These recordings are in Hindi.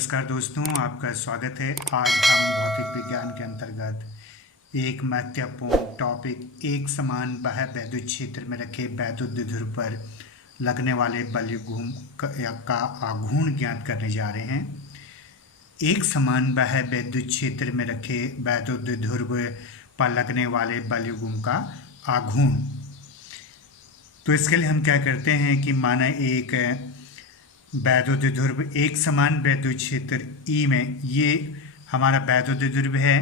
नमस्कार दोस्तों, आपका स्वागत है। आज हम भौतिक विज्ञान के अंतर्गत एक महत्वपूर्ण टॉपिक एक समान बाह्य वैद्युत क्षेत्र में रखे वैद्युत द्विध्रुव पर लगने वाले बलयुग्म का आघूर्ण ज्ञात करने जा रहे हैं। एक समान बाह्य वैद्युत क्षेत्र में रखे वैद्युत द्विध्रुव पर लगने वाले बलयुग्म का आघूर्ण। तो इसके लिए हम क्या करते हैं कि माना एक वैद्युत द्विध्रुव एक समान वैद्युत क्षेत्र E में, ये हमारा वैद्युत द्विध्रुव है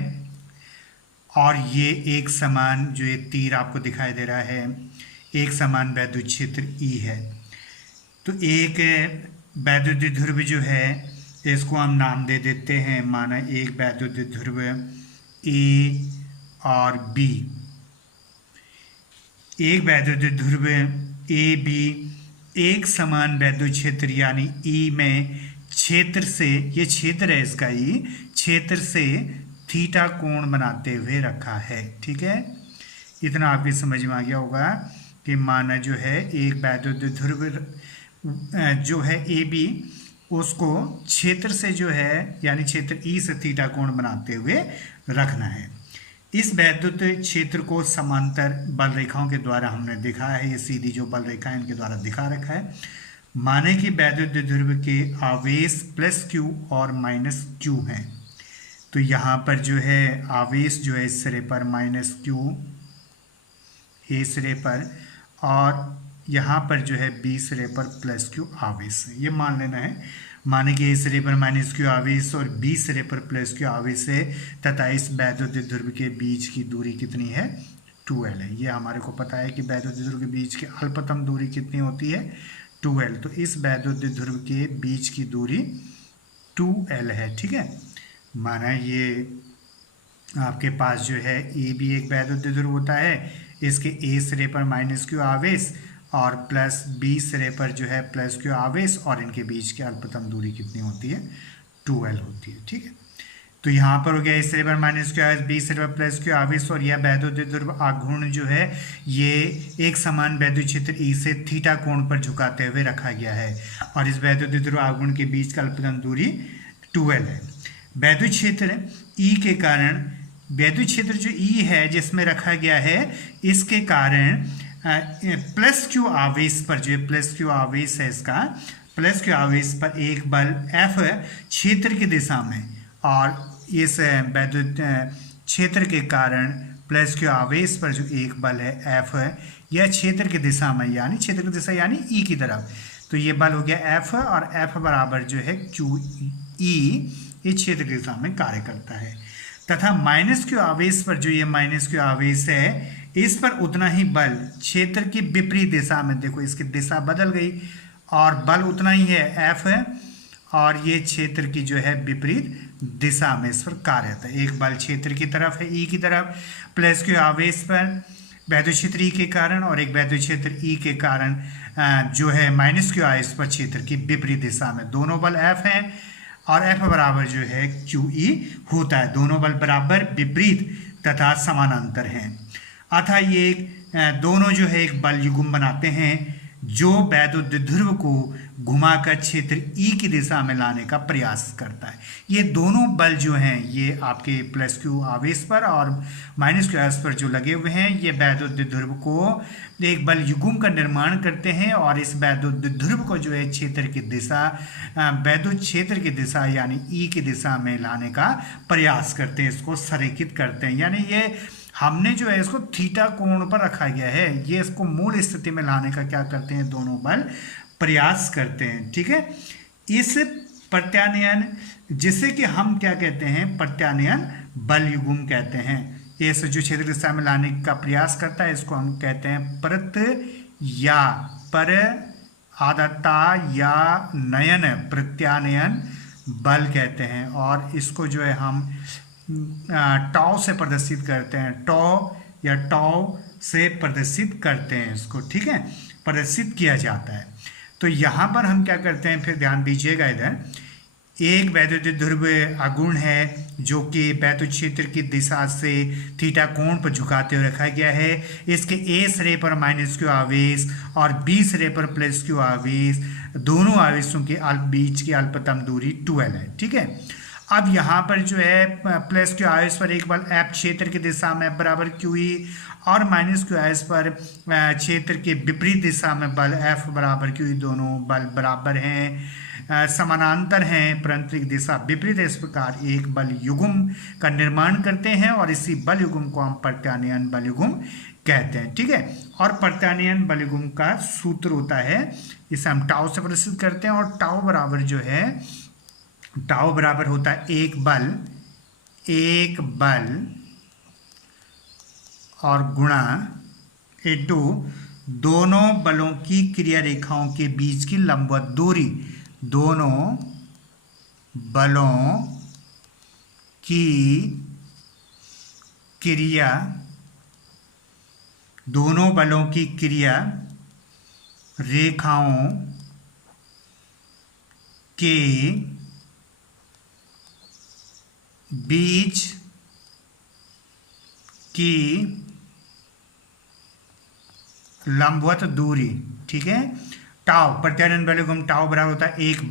और ये एक समान, जो ये तीर आपको दिखाई दे रहा है, एक समान वैद्युत क्षेत्र E है। तो एक वैद्युत द्विध्रुव जो है इसको हम नाम दे देते हैं, माना एक वैद्युत द्विध्रुव A और B। एक वैद्युत द्विध्रुव A B एक समान वैद्युत क्षेत्र यानी E में क्षेत्र से, ये क्षेत्र है इसका E, क्षेत्र से थीटा कोण बनाते हुए रखा है। ठीक है, इतना आपकी समझ में आ गया होगा कि माना जो है एक वैद्युत द्विध्रुव जो है AB, उसको क्षेत्र से जो है यानी क्षेत्र E से थीटा कोण बनाते हुए रखना है। इस वैद्युत क्षेत्र को समांतर बल रेखाओं के द्वारा हमने दिखाया है। ये सीधी जो बल रेखा है इनके द्वारा दिखा रखा है। माने कि वैद्युत द्विध्रुव के आवेश +Q और -Q हैं। तो यहाँ पर जो है आवेश जो है इस सिरे पर -Q A सिरे पर, और यहाँ पर जो है B सिरे पर +Q आवेश है। ये मान लेना है। माने कि A सिरे पर -Q आवेश और B सिरे पर +Q आवेश है तथा इस वैद्युत द्विध्रुव के बीच की दूरी कितनी है? 2L है। ये हमारे को पता है कि वैद्युत द्विध्रुव के बीच की अल्पतम दूरी कितनी होती है? 2L। तो इस वैद्युत द्विध्रुव के बीच की दूरी 2L है। ठीक है, माना ये आपके पास जो है AB एक वैद्युत द्विध्रुव होता है, इसके A सिरे पर -Q आवेश और B सिरे पर जो है +Q आवेश, और इनके बीच की अल्पतम दूरी कितनी होती है? 2L होती है। ठीक है, तो यहाँ पर हो गया इस सिरे पर -Q आवेश, B सिरे पर +Q आवेश, और यह वैद्युत द्विध्रुव आघूर्ण जो है ये एक समान वैद्युत क्षेत्र E से थीटा कोण पर झुकाते हुए रखा गया है, और इस वैद्युत द्विध्रुव आघूर्ण के बीच का अल्पतम दूरी 2L है। वैद्युत क्षेत्र E के कारण, वैद्युत क्षेत्र जो E है जिसमें रखा गया है, इसके कारण +Q आवेश पर, जो +Q आवेश है इसका, +Q आवेश पर एक बल F क्षेत्र की दिशा में, और इस वैद्युत क्षेत्र के कारण +Q आवेश पर जो एक बल है F, यह क्षेत्र की दिशा में, यानी क्षेत्र की दिशा यानी E की तरफ। तो ये बल हो गया F, और F बराबर जो है QE इस क्षेत्र की दिशा में कार्य करता है। तथा -Q आवेश पर जो ये -Q आवेश है, इस पर उतना ही बल क्षेत्र की विपरीत दिशा में, देखो इसकी दिशा बदल गई, और बल उतना ही है F है, और ये क्षेत्र की जो है विपरीत दिशा में इस पर कार्य होता है। एक बल क्षेत्र की तरफ है E की तरफ +Q आवेश पर वैद्युत क्षेत्र E के कारण, और एक वैद्युत क्षेत्र E के कारण जो है -Q आवेश पर क्षेत्र की विपरीत दिशा में। दोनों बल F हैं और F बराबर जो है QE होता है। दोनों बल बराबर, विपरीत तथा समानांतर हैं। अतः ये दोनों जो है एक बल युग्म बनाते हैं जो वैद्युत द्विध्रुव को घुमाकर क्षेत्र E की दिशा में लाने का प्रयास करता है। ये दोनों बल जो हैं ये आपके +Q आवेश पर और -Q आवेश पर जो लगे हुए हैं, ये वैद्युत द्विध्रुव को एक बल युग्म का निर्माण करते हैं, और इस वैद्युत द्विध्रुव को जो है क्षेत्र की दिशा, वैद्युत क्षेत्र की दिशा यानी E की दिशा में लाने का प्रयास करते हैं, इसको संरेखित करते हैं। यानी ये हमने जो है इसको थीटा कोण पर रखा गया है, ये इसको मूल स्थिति में लाने का क्या करते हैं? दोनों बल प्रयास करते हैं। ठीक है, इस प्रत्यानयन, जिसे कि हम क्या कहते हैं? प्रत्यानयन बल युग्म कहते हैं। इस जो क्षेत्र की दिशा में लाने का प्रयास करता है, इसको हम कहते हैं प्रत्यानयन बल कहते हैं, और इसको जो है हम टाउ से प्रदर्शित करते हैं, टाउ से प्रदर्शित करते हैं इसको। ठीक है, प्रदर्शित किया जाता है। तो यहाँ पर हम क्या करते हैं, फिर ध्यान दीजिएगा, इधर एक वैद्युत द्विध्रुव आघूर्ण है जो कि वैद्युत क्षेत्र की दिशा से थीटा कोण पर झुकाते हुए रखा गया है। इसके A सिरे पर -Q आवेश और B सिरे पर +Q आवेश दोनों आवेशों के बीच की अल्पतम दूरी 12 है। ठीक है, अब यहाँ पर जो है प्लस क्यू आवेश पर एक बल F क्षेत्र की दिशा में बराबर QE और माइनस क्यू आवेश पर क्षेत्र के विपरीत दिशा में बल F बराबर QE, दोनों बल बराबर हैं, समानांतर हैं परंतु एक दिशा विपरीत। इस प्रकार एक बल युग्म का निर्माण करते हैं और इसी बल युग्म को हम प्रत्यानयन बल युग्म कहते हैं। ठीक है, और प्रत्यानयन बल युग्म का सूत्र होता है, इसे हम टाउ से प्रदर्शित करते हैं और टाउ बराबर जो है, टाउ बराबर होता है एक बल और गुणा इंटू दोनों बलों की क्रिया रेखाओं के बीच की लंबवत दूरी। दोनों बलों की क्रिया रेखाओं के बीच की लंबवत दूरी। ठीक है, टाउ प्रत्यानयन बल युग्म टाउ बराबर होता है एक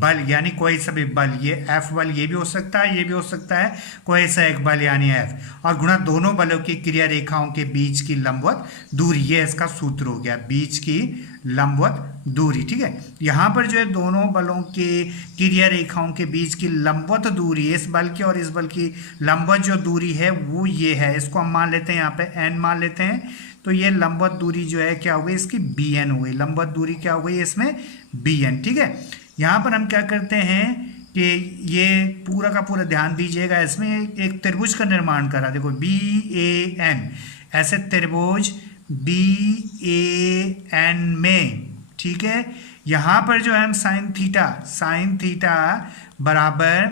बल यानी कोई सा भी बल, ये F बल ये भी हो सकता है, ये भी हो सकता है, कोई सा एक बल यानी F, और गुणा दोनों बलों की क्रिया रेखाओं के बीच की लंबवत दूरी। ये इसका सूत्र हो गया, बीच की लंबवत दूरी। ठीक है, यहाँ पर जो है दोनों बलों के क्रिया रेखाओं के बीच की लंबवत दूरी, इस बल की और इस बल की लंबवत जो दूरी है वो ये है, इसको हम मान लेते हैं यहाँ पे n मान लेते हैं। तो ये लंबवत दूरी जो है क्या हो गई, इसकी bn हो गई, लंबवत दूरी क्या हो गई इसमें bn। ठीक है, यहाँ पर हम क्या करते हैं कि ये पूरा का पूरा ध्यान दीजिएगा, इसमें एक त्रिभुज का निर्माण करा, देखो BAN, ऐसे त्रिभुज BAN में। ठीक है, यहाँ पर जो है हम साइन थीटा बराबर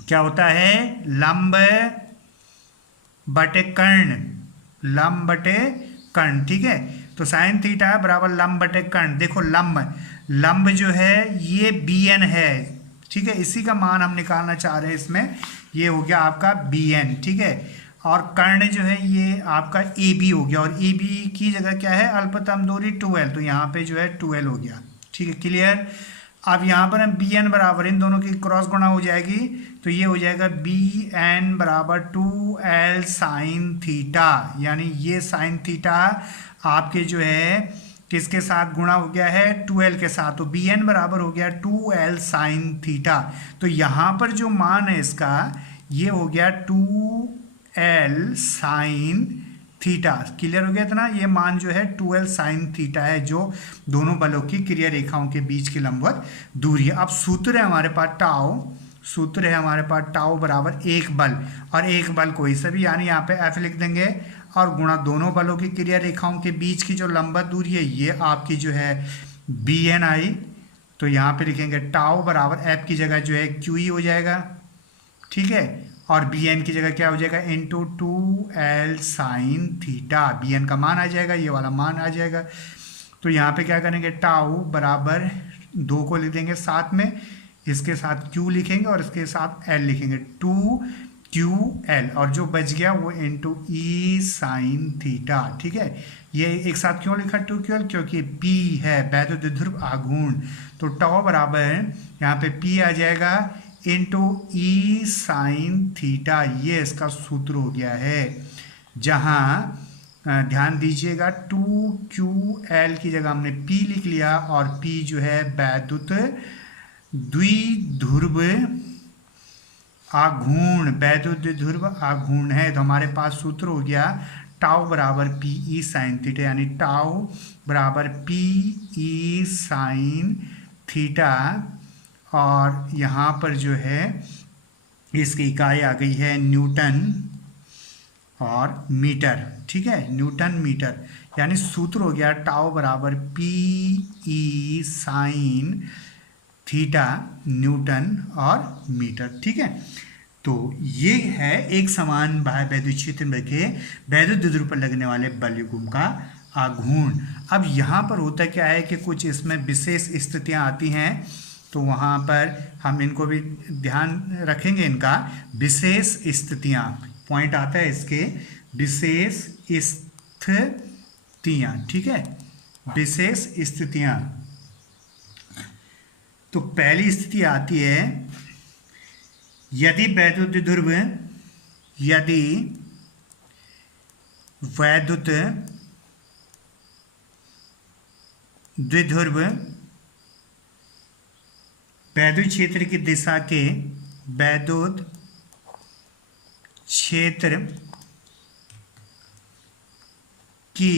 क्या होता है, लंब बटे कर्ण। ठीक है, तो साइन थीटा बराबर लंब बटे कर्ण। देखो लंब जो है ये bn है। ठीक है, इसी का मान हम निकालना चाह रहे हैं इसमें, ये हो गया आपका bn। ठीक है, और कर्ण जो है ये आपका AB हो गया, और AB की जगह क्या है, अल्पतम दूरी 12, तो यहाँ पे जो है 12 हो गया। ठीक है, क्लियर। अब यहाँ पर हम bn बराबर इन दोनों की क्रॉस गुणा हो जाएगी, तो ये हो जाएगा bn बराबर 2l साइन थीटा, यानी ये साइन थीटा आपके जो है किसके साथ गुणा हो गया है, 2l के साथ, तो bn बराबर हो गया 2l साइन थीटा। तो यहाँ पर जो मान है इसका ये हो गया 2l साइन थीटा। क्लियर हो गया इतना, ये मान जो है 2l साइन थीटा है, जो दोनों बलों की क्रिया रेखाओं के बीच की लंबवत दूरी है। अब सूत्र है हमारे पास टाउ बराबर एक बल, और एक बल कोई सा भी, यानी यहाँ पे F लिख देंगे, और गुणा दोनों बलों की क्रिया रेखाओं के बीच की जो लंबवत दूरी है ये आपकी जो है bn आई। तो यहाँ पे लिखेंगे टाउ बराबर F की जगह जो है QE हो जाएगा। ठीक है, और bn की जगह क्या हो जाएगा, into 2l sine theta, bn का मान आ जाएगा, ये वाला मान आ जाएगा। तो यहाँ पे क्या करेंगे, टाउ बराबर 2 को लिख देंगे साथ में, इसके साथ q लिखेंगे और इसके साथ l लिखेंगे, 2ql, और जो बच गया वो इंटू e साइन थीटा। ठीक है, ये एक साथ क्यों लिखा 2ql, क्योंकि p है वैद्युत द्विध्रुव आघूर्ण, तो टाउ बराबर यहाँ पे p आ जाएगा इंटू ई साइन थीटा, ये इसका सूत्र हो गया है। जहाँ ध्यान दीजिएगा 2ql की जगह हमने p लिख लिया, और p जो है वैद्युत द्विध्रुव आघूर्ण है। तो हमारे पास सूत्र हो गया टाउ बराबर पी ई साइन थीटा, यानी टाउ बराबर पी ई साइन थीटा, और यहाँ पर जो है इसकी इकाई आ गई है न्यूटन और मीटर। ठीक है, न्यूटन मीटर, यानी सूत्र हो गया टाउ बराबर P E sine theta Newton और मीटर। ठीक है, तो ये है एक समान बाह्य वैद्युत क्षेत्र में रखे वैद्युत द्विध्रुव पर लगने वाले बल युग्म का आघूर्ण। अब यहाँ पर होता क्या है कि कुछ इसमें विशेष स्थितियाँ आती हैं, तो वहाँ पर हम इनको भी ध्यान रखेंगे। इनका विशेष स्थितियाँ पॉइंट आता है इसके, विशेष स्थितियाँ। ठीक है, विशेष स्थितियाँ तो पहली स्थिति आती है यदि वैद्युत ध्रुव वैद्युत द्विध्रुव वैद्युत क्षेत्र की दिशा के वैद्युत क्षेत्र की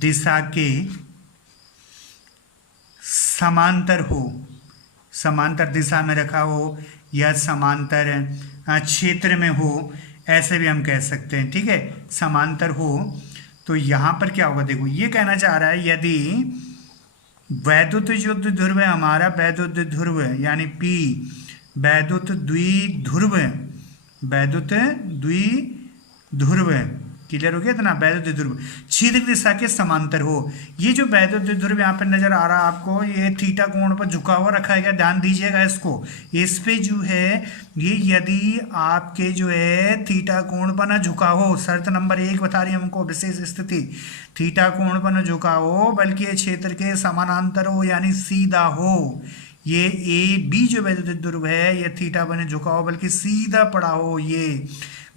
दिशा के समांतर हो, समांतर दिशा में रखा हो या समांतर क्षेत्र में हो, ऐसे भी हम कह सकते हैं। ठीक है, समांतर हो तो यहाँ पर क्या होगा, देखो ये कहना चाह रहा है यदि वैद्युत जो द्विध्रुव है हमारा, वैद्युत द्विध्रुव यानी P वैद्युत द्विध्रुव, वैद्युत द्विध्रुव, क्लियर हो गया इतना, वैद्युत द्विध्रुव छिद्र दिशा के समांतर हो। ये जो वैद्युत द्विध्रुव यहाँ पर नजर आ रहा है आपको, ये थीटा कोण पर झुका हुआ रखा गया, ध्यान दीजिएगा इसको। इस पे जो है ये यदि आपके जो है थीटा कोण पर न झुका हो, शर्त नंबर 1 बता रही है हमको, विशेष स्थिति थीटा कोण पर न झुका हो बल्कि ये क्षेत्र के समानांतर हो यानी सीधा हो। ये ए बी जो वैद्युत द्विध्रुव है ये थीटा पर न झुका हो बल्कि सीधा पड़ा हो ये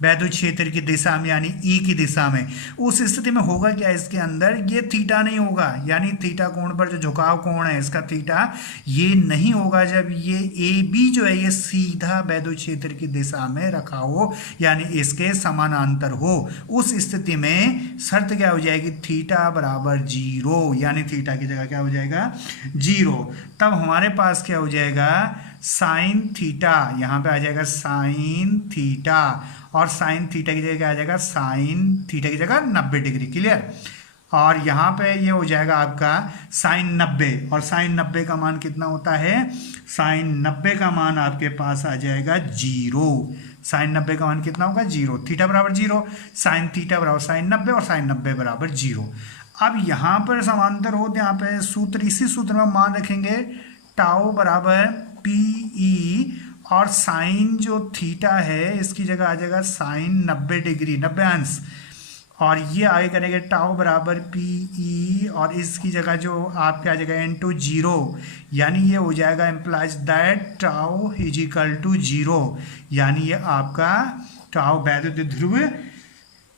वैद्युत क्षेत्र की दिशा में यानी ई की दिशा में। उस स्थिति में होगा क्या, इसके अंदर ये थीटा नहीं होगा, यानी थीटा कोण पर जो झुकाव कोण है इसका थीटा ये नहीं होगा जब ये ए बी जो है ये सीधा वैद्युत क्षेत्र की दिशा में रखा हो यानी इसके समानांतर हो। उस स्थिति में शर्त क्या हो जाएगी, थीटा बराबर 0, यानी थीटा की जगह क्या हो जाएगा 0। तब हमारे पास क्या हो जाएगा साइन थीटा, यहाँ पे आ जाएगा साइन थीटा, और साइन थीटा की जगह क्या आ जाएगा, साइन थीटा की जगह 90 डिग्री, क्लियर। और यहाँ पे ये हो जाएगा आपका साइन 90, और साइन 90 का मान कितना होता है, साइन 90 का मान आपके पास आ जाएगा 0। साइन 90 का मान कितना होगा 0, थीटा बराबर 0, साइन थीटा बराबर साइन 90 और साइन 90 बराबर 0। अब यहाँ पर समांतर हो तो यहाँ पे सूत्र, इसी सूत्र में मान रखेंगे टाउ बराबर PE, और साइन जो थीटा है इसकी जगह आ जाएगा साइन 90 डिग्री 90 अंश, और ये आगे करेंगे टाउ बराबर PE, और इसकी जगह जो आपके आ जाएगा n2 0, यानी ये हो जाएगा implies that tau is equal to 0, यानी ये आपका टाउ वैद्युत ध्रुव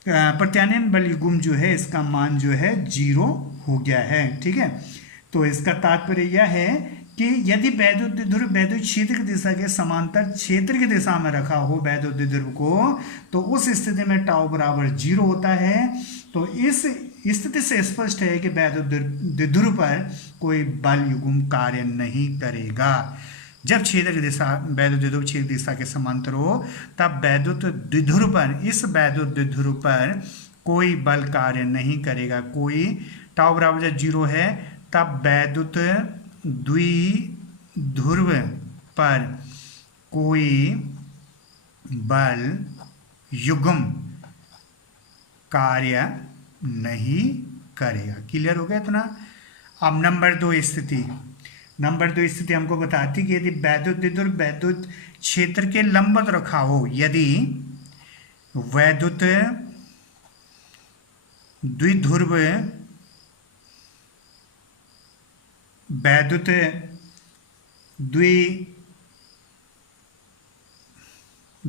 प्रत्यानयन बल युग्म जो है इसका मान जो है 0 हो गया है। ठीक है, तो इसका तात्पर्य यह है कि यदि वैद्युत द्विध्रुव वैद्युत क्षेत्र की दिशा के समांतर क्षेत्र की दिशा में रखा हो वैद्युत द्विध्रुव को, तो उस स्थिति में टाउ बराबर 0 होता है। तो इस स्थिति से स्पष्ट है कि वैद्युत द्विध्रुव पर कोई बल युग्म कार्य नहीं करेगा। जब क्षेत्र की दिशा वैद्युत द्विध्रुव क्षेत्र दिशा के समांतर हो तब वैद्युत द्विध्रुव पर, इस वैद्युत द्विध्रुव पर कोई बल कार्य नहीं करेगा। कोई टाउ बराबर जब 0 है तब वैद्युत द्विध्रुव पर कोई बल युग्म कार्य नहीं करेगा। क्लियर हो गया इतना। अब नंबर 2 स्थिति, नंबर 2 स्थिति हमको बताती कि यदि वैद्युत द्विध्रुव वैद्युत क्षेत्र के लंबवत रखा हो, यदि वैद्युत द्विध्रुव वैद्युत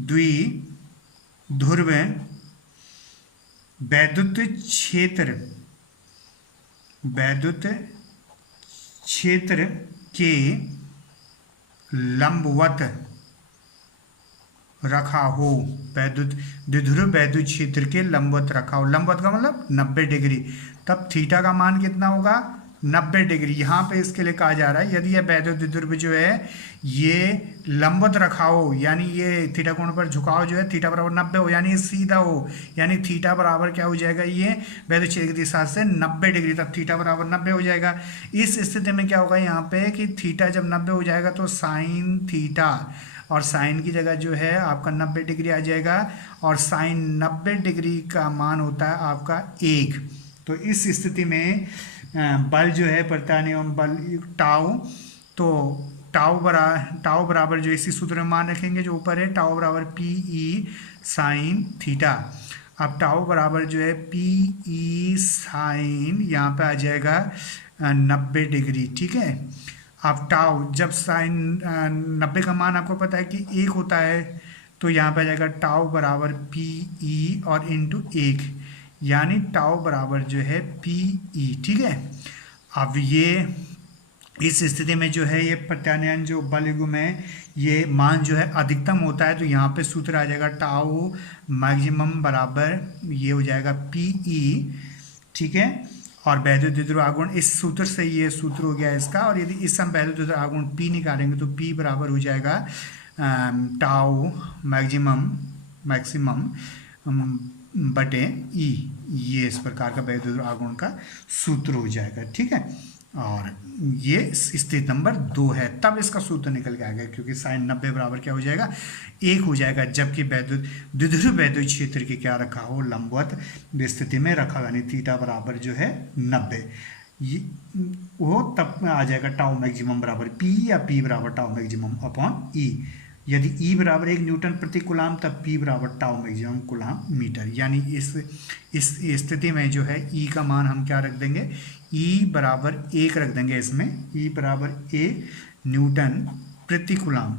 द्विध्रुव वैद्युत क्षेत्र के लंबवत रखा हो, वैद्युत द्विध्रुव वैद्युत क्षेत्र के लंबवत रखा हो, लंबवत का मतलब 90 डिग्री, तब थीटा का मान कितना होगा 90 डिग्री। यहाँ पे इसके लिए कहा जा रहा है यदि यह वैद्युत द्विध्रुव जो है ये लंबवत रखा हो, यानी ये थीटा कोण पर झुकाव जो है थीटा बराबर 90 हो, यानी ये सीधा हो, यानी थीटा बराबर क्या हो जाएगा, ये वैद्युत क्षेत्र की दिशा से 90 डिग्री, तब थीटा बराबर 90 हो जाएगा। इस स्थिति में क्या होगा यहाँ पे कि थीटा जब 90 हो जाएगा तो साइन थीटा, और साइन की जगह जो है आपका 90 डिग्री आ जाएगा, और साइन 90 डिग्री का मान होता है आपका 1। तो इस स्थिति में बल जो है प्रत्यानयन बल टाउ, तो टाउ बराबर जो इसी सूत्र में मान रखेंगे जो ऊपर है, टाउ बराबर PE साइन थीटा। अब टाउ बराबर जो है PE साइन, यहाँ पे आ जाएगा 90 डिग्री, ठीक है। अब टाउ, जब साइन 90 का मान आपको पता है कि 1 होता है, तो यहाँ पे आ जाएगा टाउ बराबर पी ई और इंटू 1, यानी टाउ बराबर जो है पी ई, ठीक है। अब ये इस स्थिति में जो है ये प्रत्यानयन जो बल युग्म है ये मान जो है अधिकतम होता है, तो यहाँ पे सूत्र आ जाएगा टाउ मैक्सिमम बराबर ये हो जाएगा पी ई, ठीक है। और वैद्युत द्विध्रुव आघूर्ण, इस सूत्र से ये सूत्र हो गया इसका, और यदि इस हम वैद्युत द्विध्रुव आघूर्ण पी निकालेंगे तो पी बराबर हो जाएगा टाउ मैक्सिमम बटे ई, ये इस प्रकार का वैद्युत द्विध्रुव आघूर्ण का सूत्र हो जाएगा, ठीक है। और ये स्थिति नंबर 2 है, तब इसका सूत्र निकल के आ गया, क्योंकि साइन 90 बराबर क्या हो जाएगा 1 हो जाएगा, जबकि वैद्युत द्विध्रुव वैद्युत क्षेत्र की क्या रखा हो, लंबवत स्थिति में रखा, यानी थीटा बराबर जो है 90, ये वो तब आ जाएगा टाउ मैक्सिमम बराबर पी या पी बराबर टाउ मैक्सिमम अपॉन ई। यदि ई बराबर 1 न्यूटन प्रति कूलाम, तब पी बराबर टाउ मैक्सिमम कूलाम मीटर, यानी इस स्थिति में जो है ई का मान हम क्या रख देंगे, ई बराबर 1 रख देंगे इसमें, ई बराबर 1 न्यूटन प्रति कूलाम।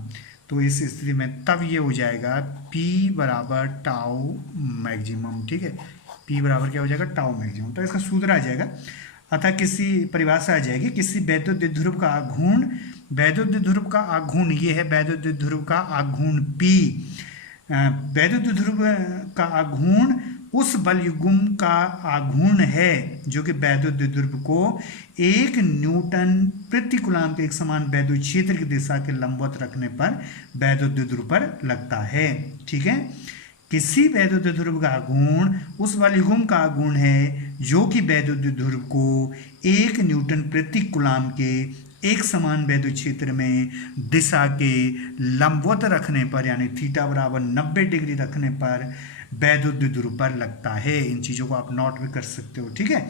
तो इस स्थिति में तब ये हो जाएगा पी बराबर टाउ मैक्सिमम, ठीक है। पी बराबर क्या हो जाएगा टाउ मैक्सिमम, तो इसका सूत्र आ जाएगा, अतः किसी परिभाषा आ जाएगी, किसी वैद्युत द्विध्रुव का आघूर्ण, वैद्युत द्विध्रुव का आघूर्ण ये है, वैद्युत द्विध्रुव का आघूर्ण P, वैद्युत द्विध्रुव का आघूर्ण उस बल युग्म का आघूर्ण है जो कि वैद्युत द्विध्रुव को 1 न्यूटन प्रति कूलाम के एक समान वैद्युत क्षेत्र की दिशा के लंबवत रखने पर वैद्युत द्विध्रुव पर लगता है, ठीक है। किसी वैद्युत द्विध्रुव का आघूर्ण उस बल युग्म का आघूर्ण है जो कि वैद्युत द्विध्रुव को 1 न्यूटन प्रति कूलाम के एक समान वैद्युत क्षेत्र में दिशा के लंबवत रखने पर, यानी थीटा बराबर 90 डिग्री रखने पर वैद्युत द्विध्रुव पर लगता है। इन चीज़ों को आप नोट भी कर सकते हो, ठीक है।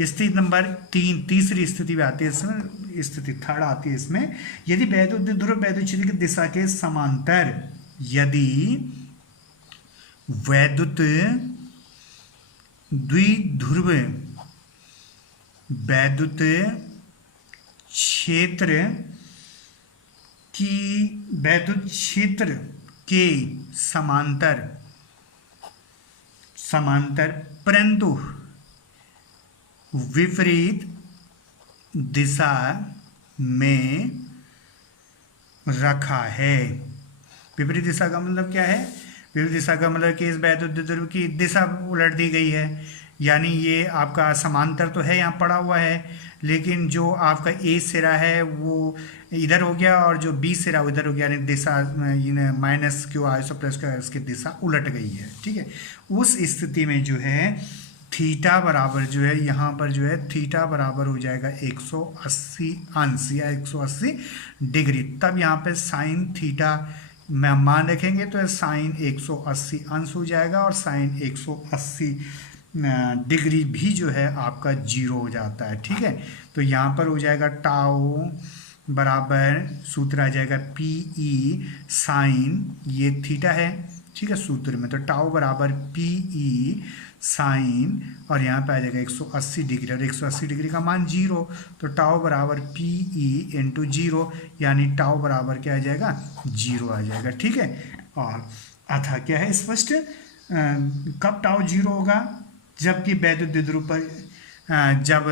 स्थिति नंबर 3, तीसरी स्थिति भी आती है इसमें, स्थिति 3 आती है इसमें, यदि वैद्युत द्विध्रुव वैद्युत क्षेत्र की दिशा के समांतर, यदि वैद्युत द्विध्रुव वैद्युत क्षेत्र की वैद्युत क्षेत्र के समांतर परंतु विपरीत दिशा में रखा है। विपरीत दिशा का मतलब क्या है, विपरीत दिशा का मतलब कि इस वैद्युत द्विध्रुव की दिशा उलट दी गई है, यानी ये आपका समांतर तो है यहाँ पड़ा हुआ है, लेकिन जो आपका ए सिरा है वो इधर हो गया और जो बी सिरा उधर हो गया, यानी दिशा माइनस क्यू आइसो प्लस क्यू उसकी दिशा उलट गई है, ठीक है। उस स्थिति में जो है थीटा बराबर जो है यहाँ पर जो है थीटा बराबर हो जाएगा 180 अंश या 180 डिग्री, तब यहाँ पे साइन थीटा में मान रखेंगे तो साइन 180 अंश हो जाएगा और साइन 180 डिग्री भी जो है आपका 0 हो जाता है, ठीक है। तो यहाँ पर हो जाएगा टाउ बराबर सूत्र आ जाएगा पी ई साइन ये थीटा है, ठीक है, सूत्र में, तो टाउ बराबर पी ई साइन और यहाँ पे आ जाएगा 180 डिग्री, और 180 डिग्री का मान 0, तो टाउ बराबर पी ई इंटू 0, यानी टाउ बराबर क्या आ जाएगा 0 आ जाएगा, ठीक है। और अतः क्या है स्पष्ट, कब टाउ 0 होगा, जबकि वैद्युत द्विध्रुव पर जब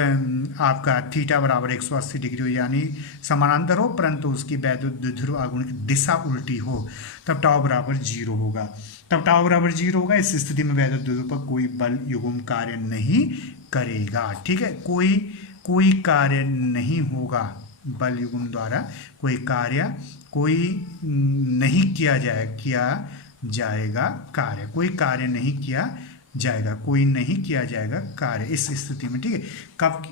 आपका थीटा बराबर 180 डिग्री हो, यानी समानांतर हो परंतु उसकी वैद्युत द्विध्रुव आघूर्ण की दिशा उल्टी हो, तब टाउ बराबर 0 होगा, तब टाउ बराबर 0 होगा। इस स्थिति में वैद्युत द्विध्रुव पर कोई बल युग्म कार्य नहीं करेगा, ठीक है, कोई कार्य नहीं होगा, बल युग्म द्वारा कोई कार्य नहीं किया जाएगा कार्य, कोई कार्य नहीं किया जाएगा, कोई नहीं किया जाएगा कार्य इस स्थिति में, ठीक है। कब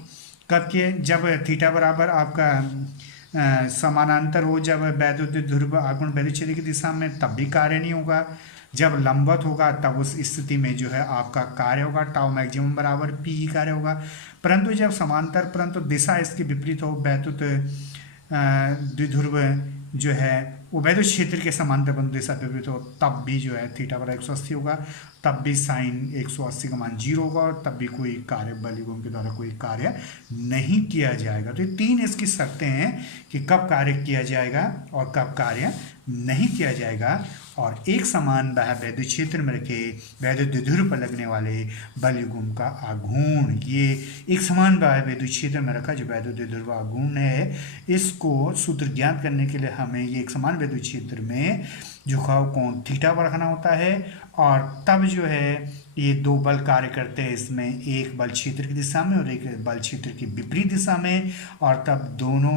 के, जब थीटा बराबर आपका समानांतर हो, जब वैद्युत द्विध्रुव आघूर्ण वैद्युत क्षेत्र की दिशा में, तब भी कार्य नहीं होगा, जब लंबवत होगा तब उस स्थिति में जो है आपका कार्य होगा, टाउ मैक्सिमम बराबर पी ही कार्य होगा, परंतु जब समांतर परंतु दिशा इसकी विपरीत हो, वैद्युत द्विध्रुव जो है वो वैद्युत क्षेत्र के समांतर परंतु दिशा विपरीत हो, तब भी जो है थीटा बराबर 180 होगा, तब भी साइन 180 का मान 0 होगा और तब भी कोई कार्य बल युग्म के द्वारा कोई कार्य नहीं किया जाएगा। तो ये 3 इसकी शर्तें हैं कि कब कार्य किया जाएगा और कब कार्य नहीं किया जाएगा। और एक समान बाह्य वैद्युत क्षेत्र में रखे वैद्युत द्विध्रुव पर लगने वाले बल युग्म का आघूर्ण, ये एक समान बाह्य वैद्युत क्षेत्र में रखा जो वैद्युत द्विध्रुव आघूर्ण है, इसको सूत्र ज्ञात करने के लिए हमें ये एक समान वैद्युत क्षेत्र में झुकाव कोण थीटा पर रखना होता है। और तब जो है ये 2 बल कार्य करते हैं इसमें, एक बल क्षेत्र की दिशा में और एक बल क्षेत्र की विपरीत दिशा में, और तब दोनों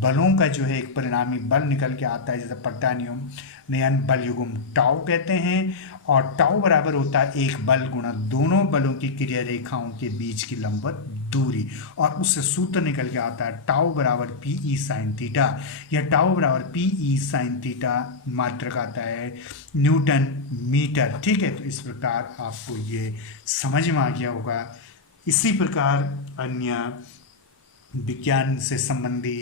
बलों का जो है एक परिणामी बल निकल के आता है, जैसे पर्टानियन बल युग्म टाउ कहते हैं। और टाउ बराबर होता है एक बल गुणा दोनों बलों की क्रिया रेखाओं के बीच की लंबवत दूरी, और उससे सूत्र निकल के आता है टाउ बराबर पी ई साइन थीटा। यह टाउ बराबर पी ई साइन थीटा मात्रक आता है न्यूटन मीटर। ठीक है, तो इस प्रकार आपको ये समझ में आ गया होगा। इसी प्रकार अन्य विज्ञान से संबंधी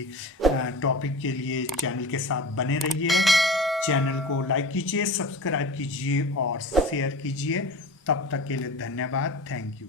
टॉपिक के लिए चैनल के साथ बने रहिए। चैनल को लाइक कीजिए, सब्सक्राइब कीजिए और शेयर कीजिए। तब तक के लिए धन्यवाद। Thank you.